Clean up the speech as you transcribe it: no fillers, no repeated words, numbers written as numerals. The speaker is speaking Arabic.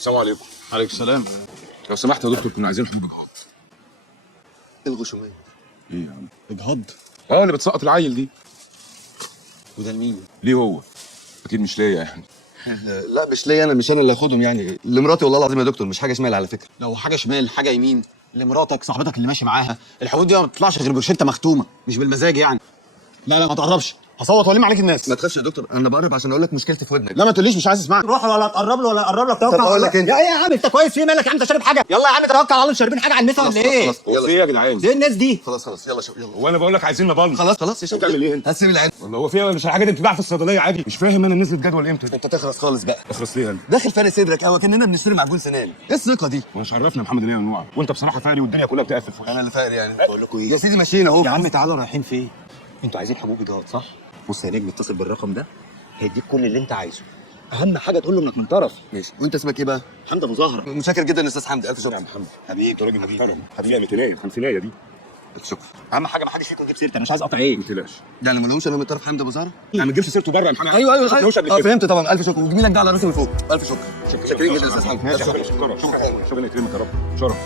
السلام عليكم. عليكم السلام. لو سمحت يا دكتور كنا عايزين حبوب اجهاض. الغشوميه. ايه يا عم؟ اجهاض؟ اللي بتسقط العيل دي. وده لمين؟ ليه هو؟ اكيد مش ليا يعني. لا مش ليا انا، مش انا اللي هاخدهم يعني، لمراتي والله العظيم يا دكتور، مش حاجه شمال على فكره. لو حاجه شمال حاجه يمين لمراتك صاحبتك اللي ماشي معاها، الحبوب دي ما بتطلعش غير بروشته مختومه، مش بالمزاج يعني. لا ما تقربش، هصوت والم عليك الناس. ما تخافش يا دكتور، انا بقرب عشان اقول لك مشكلتي في ودنك. لا ما تقوليش مش عايز اسمعك. روح ولا تقرب له ولا اقرب لك. طب اقول لك انت. يا عم انت كويس، في مالك يا عم؟ انت شارب حاجه؟ يلا يا عم توكل على الله، شاربين حاجه على النسا ولا ايه؟ خلاص هو في ايه يا جدعان؟ ايه الناس دي؟ خلاص يلا شوف يلا. هو انا بقول لك عايزين نبلط. خلاص يا شباب. بتعمل ايه انت؟ هتسيب العين. ولا هو في مش الحاجه دي بتتباع في الصيدليه عادي؟ مش فاهم انا نزلت جدول امتى دي؟ انت تخرس خالص بقى، اخرس ليه انا؟ داخل فارق صدرك قوي كاننا بنشتري معجون سنان. ايه الثقه دي؟ مش عرفنا يا محمد ليه انواع، وانت بصراحه فاري والدنيا كلها بتقفل في وشك. انا اللي فاقر يعني. بقول لكم ايه يا سيدي، ماشيين اهو. يا عم تعالوا رايحين فين؟ انتوا عايزين حبوب اجهاض صح؟ بص يا نجم، اتصل بالرقم ده هيديك كل اللي انت عايزه. اهم حاجه تقول له انك من طرف. ماشي، وانت اسمك ايه بقى؟ حمد ابو زهره. متشكر جدا يا استاذ حمدي، الف شكر. يا محمد حبيبي انت راجل محترم. حبيبي ميتينيه خمسينيه دي. الف شكر. اهم حاجه ما حدش فيكم يجيب سيرتي، انا مش عايز اقطع عيش. ما تقلقش. يعني ما لهمش انا من طرف حمدي ابو زهره؟ يعني ما تجيبش سيرته بره يا محمد. ايوه ما شفناهوش قبل كده. فهمت طبعا، الف شكر، وجميلك ده على راسي من فوق. الف شكر. شكرا جدا يا استاذ حمدي. ماشي ألف يا شكر. حبيبي، شكرا. شكرا يكرمك يا رب. شرف.